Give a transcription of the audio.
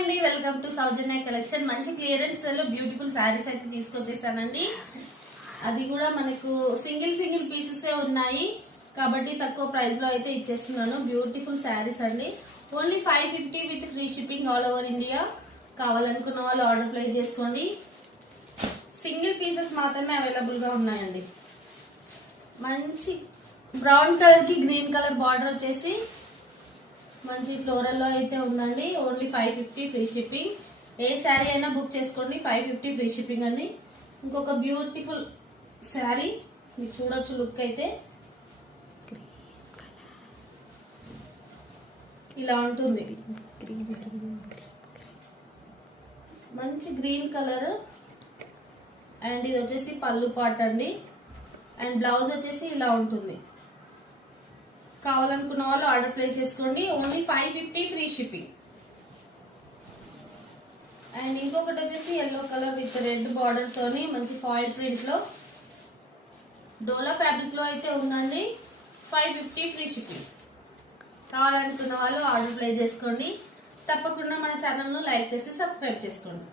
అండి, welcome to Soujanya collection. మంచి clearance లో బ్యూటిఫుల్ శారీస్ అయితే తీసుకొచ్చేసానండి. అది కూడా మనకు సింగిల్ పీసెస్ ఉన్నాయి కాబట్టి తక్కువ ప్రైస్ లో అయితే ఇచ్చేస్తున్నాను. బ్యూటిఫుల్ శారీస్ అండి. Only 550 with free shipping all over India. కావాలనుకున్న వాళ్ళు ఆర్డర్ ప్లేస్ చేసుకోండి. సింగిల్ పీసెస్ మాత్రమే అవైలబుల్ గా ఉన్నాయండి. మంచి బ్రౌన్ కలర్ కి గ్రీన్ కలర్ బార్డర్ వచ్చేసి మంచి ఫ్లోరల్ లో అయితే ఉందండి. Only 550 free shipping. ఏ శారీ అయినా బుక్ చేసుకోండి. 550 ఫ్రీ షిప్పింగ్ అండి. ఇంకొక బ్యూటిఫుల్ శారీ మీరు చూడొచ్చు. లుక్ అయితే ఇలా ఉంటుంది. మంచి గ్రీన్ కలర్ అండ్ ఇది వచ్చేసి పళ్ళు పార్ట్ అండి. అండ్ బ్లౌజ్ వచ్చేసి ఇలా ఉంటుంది. కావాలనుకున్న వాళ్ళు ఆర్డర్ ప్లేస్ చేసుకోండి. Only 550 free shipping. అండ్ ఇంకొకటి వచ్చేసి yellow colour with red border తోని మంచి ఫాయిల్ ప్రింట్ లో డోలా ఫ్యాబ్రిక్ లో అయితే ఉందండి. 550 ఫ్రీ షిప్పింగ్. కావాలనుకున్న వాళ్ళు ఆర్డర్ ప్లేస్ చేసుకోండి. తప్పకుండా మన ఛానల్ ను లైక్ చేసి సబ్స్క్రైబ్ చేసుకోండి.